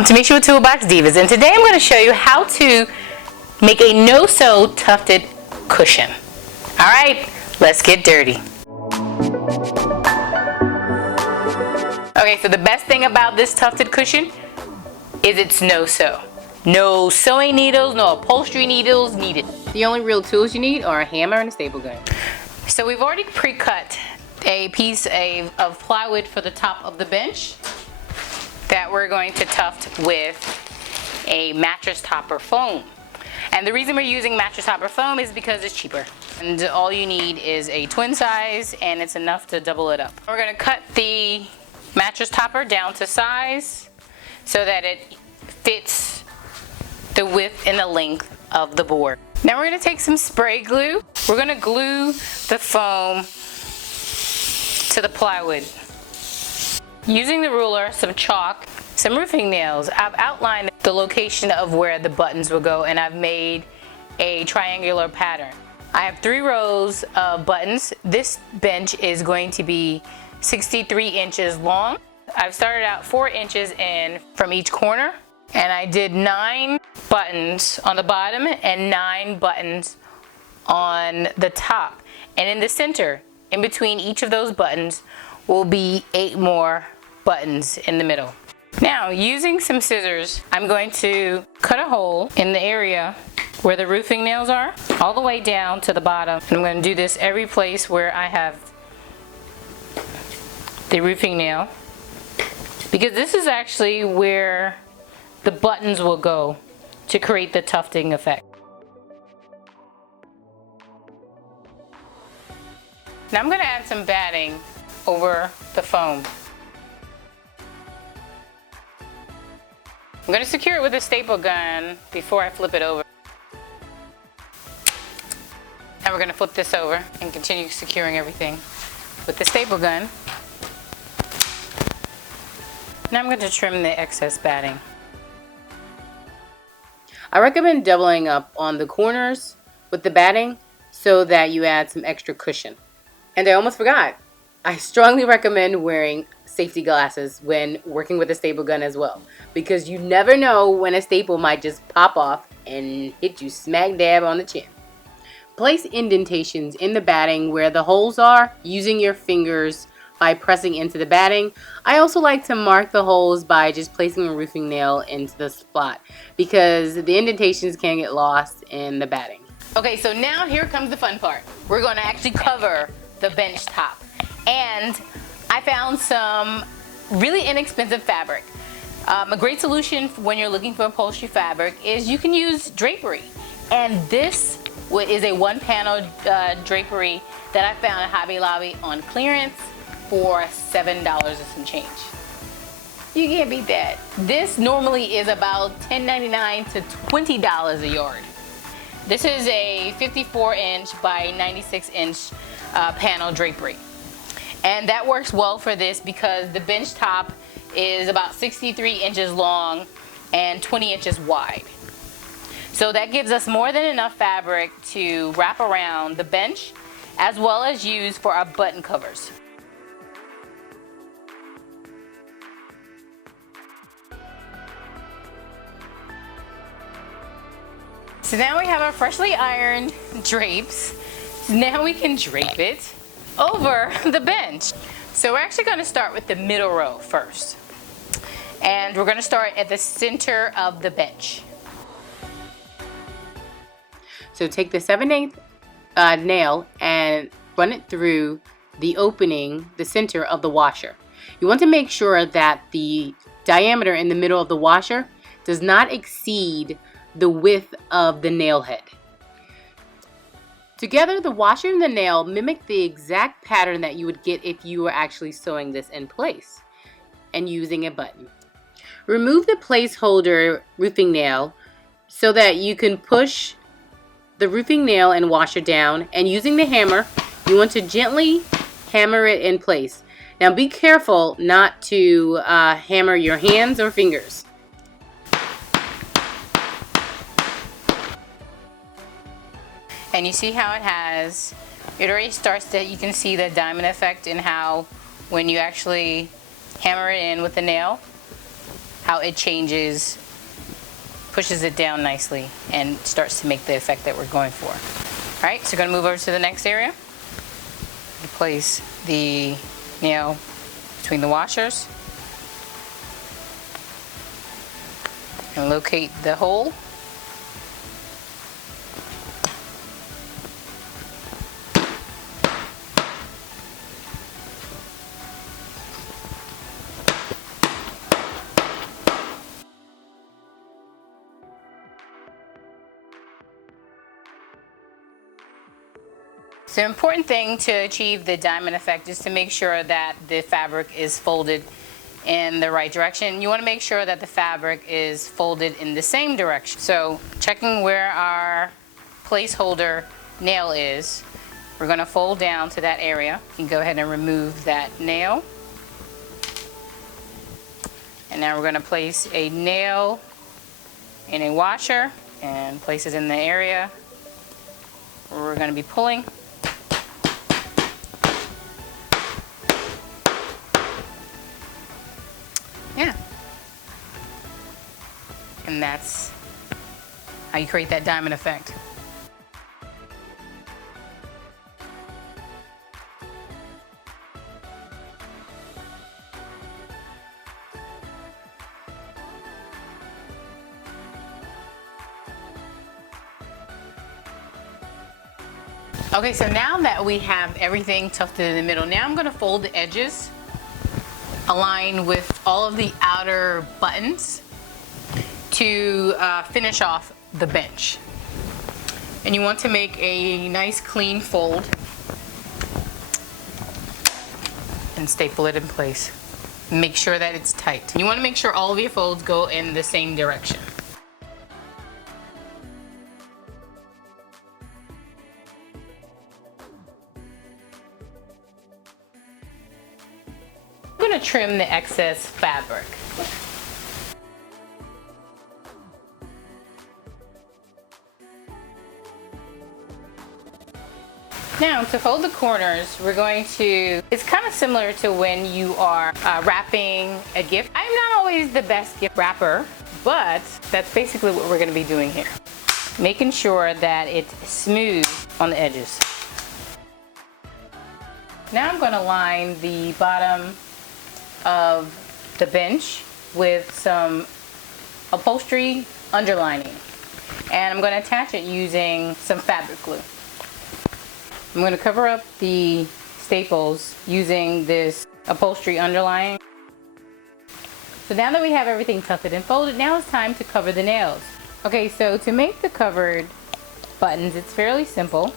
Welcome to Make Your Toolbox Divas, and today I'm going to show you how to make a no-sew tufted cushion. Alright, let's get dirty. Okay, so the best thing about this tufted cushion is it's no-sew. No sewing needles, no upholstery needles needed. The only real tools you need are a hammer and a staple gun. So we've already pre-cut a piece of plywood for the top of the bench that we're going to tuft with a mattress topper foam. And the reason we're using mattress topper foam is because it's cheaper. And all you need is a twin size, and it's enough to double it up. We're going to cut the mattress topper down to size so that it fits the width and the length of the board. Now we're going to take some spray glue. We're going to glue the foam to the plywood. Using the ruler, some chalk, some roofing nails, I've outlined the location of where the buttons will go, and I've made a triangular pattern. I have 3 rows of buttons. This bench is going to be 63 inches long. I've started out 4 inches in from each corner, and I did 9 buttons on the bottom and 9 buttons on the top. And in the center, in between each of those buttons, will be 8 more buttons in the middle. Now, using some scissors, I'm going to cut a hole in the area where the roofing nails are, all the way down to the bottom. And I'm going to do this every place where I have the roofing nail, because this is actually where the buttons will go to create the tufting effect. Now I'm going to add some batting over the foam. I'm going to secure it with a staple gun before I flip it over. Now we're going to flip this over and continue securing everything with the staple gun. Now I'm going to trim the excess batting. I recommend doubling up on the corners with the batting so that you add some extra cushion. And I almost forgot, I strongly recommend wearing safety glasses when working with a staple gun as well, because you never know when a staple might just pop off and hit you smack dab on the chin. Place indentations in the batting where the holes are using your fingers by pressing into the batting. I also like to mark the holes by just placing a roofing nail into the spot, because the indentations can get lost in the batting. Okay, so now here comes the fun part. We're going to actually cover the bench top. And I found some really inexpensive fabric. A great solution when you're looking for upholstery fabric is you can use drapery. And this is a 1-panel drapery that I found at Hobby Lobby on clearance for $7 and some change. You can't beat that. This normally is about $10.99 to $20 a yard. This is a 54-inch by 96-inch panel drapery. And that works well for this because the bench top is about 63 inches long and 20 inches wide. So that gives us more than enough fabric to wrap around the bench as well as use for our button covers. So now we have our freshly ironed drapes. Now we can drape it over the bench. So we're actually going to start with the middle row first. And we're going to start at the center of the bench. So take the 7/8 nail and run it through the opening, the center of the washer. You want to make sure that the diameter in the middle of the washer does not exceed the width of the nail head. Together, the washer and the nail mimic the exact pattern that you would get if you were actually sewing this in place and using a button. Remove the placeholder roofing nail so that you can push the roofing nail and washer down, and using the hammer, you want to gently hammer it in place. Now be careful not to hammer your hands or fingers. And you see how it already starts to, you can see the diamond effect in how when you actually hammer it in with the nail, how it changes, pushes it down nicely, and starts to make the effect that we're going for. All right, so we're gonna move over to the next area. Place the nail between the washers and locate the hole. So, the important thing to achieve the diamond effect is to make sure that the fabric is folded in the right direction. You want to make sure that the fabric is folded in the same direction. So, checking where our placeholder nail is, we're going to fold down to that area. You can go ahead and remove that nail. And now we're going to place a nail in a washer and place it in the area where we're going to be pulling. Yeah. And that's how you create that diamond effect. Okay, so now that we have everything tufted in the middle, now I'm going to fold the edges, align with all of the outer buttons to finish off the bench. And you want to make a nice clean fold and staple it in place. Make sure that it's tight. You want to make sure all of your folds go in the same direction. I'm going to trim the excess fabric. Now, to fold the corners, we're going to, it's kind of similar to when you are wrapping a gift. I'm not always the best gift wrapper, but that's basically what we're going to be doing here. Making sure that it's smooth on the edges. Now I'm going to line the bottom of the bench with some upholstery underlining, and I'm going to attach it using some fabric glue. I'm going to cover up the staples using this upholstery underlining. So now that we have everything tufted and folded, now it's time to cover the nails. Okay, so to make the covered buttons, it's fairly simple.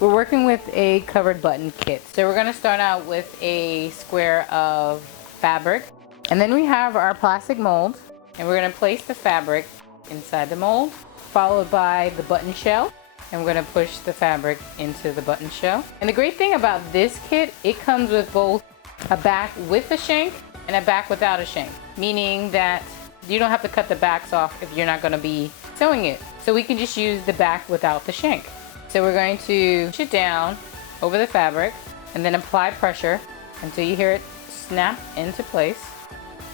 We're working with a covered button kit. So we're going to start out with a square of fabric, and then we have our plastic mold, and we're going to place the fabric inside the mold, followed by the button shell, and we're going to push the fabric into the button shell. And the great thing about this kit, it comes with both a back with a shank and a back without a shank, meaning that you don't have to cut the backs off if you're not going to be sewing it. So we can just use the back without the shank. So we're going to push it down over the fabric and then apply pressure until you hear it snap into place,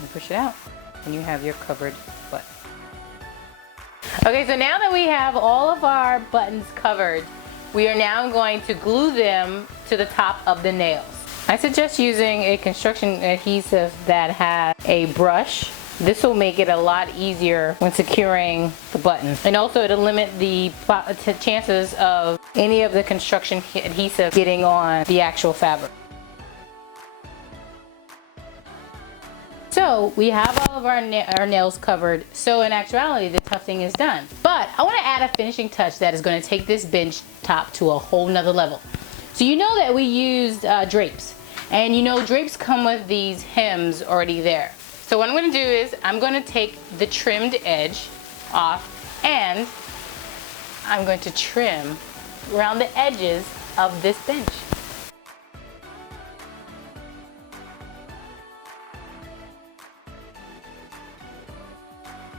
and push it out, and you have your covered button. Okay, so now that we have all of our buttons covered, we are now going to glue them to the top of the nails. I suggest using a construction adhesive that has a brush. This will make it a lot easier when securing the button, and also it'll limit the chances of any of the construction adhesive getting on the actual fabric. So we have all of our nails covered, so in actuality the tufting is done. But I want to add a finishing touch that is going to take this bench top to a whole nother level. So you know that we used drapes, and you know drapes come with these hems already there. So what I'm going to do is I'm going to take the trimmed edge off, and I'm going to trim around the edges of this bench.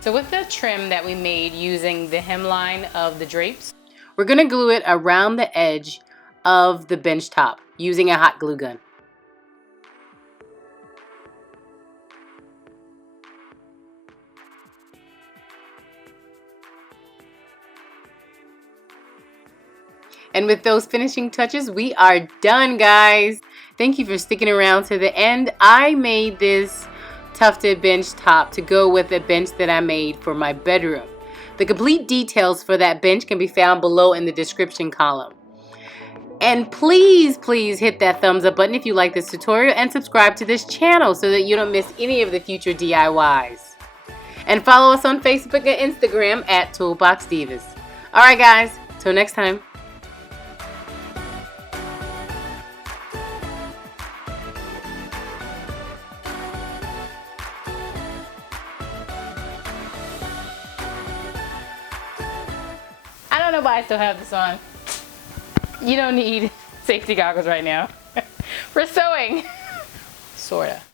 So with the trim that we made using the hemline of the drapes, we're going to glue it around the edge of the bench top using a hot glue gun. And with those finishing touches, we are done, guys. Thank you for sticking around to the end. I made this tufted bench top to go with a bench that I made for my bedroom. The complete details for that bench can be found below in the description column. And please, please hit that thumbs up button if you like this tutorial and subscribe to this channel so that you don't miss any of the future DIYs. And follow us on Facebook and Instagram at Toolbox Divas. Alright guys, till next time. I don't know why I still have this on. You don't need safety goggles right now. We're sewing. Sorta.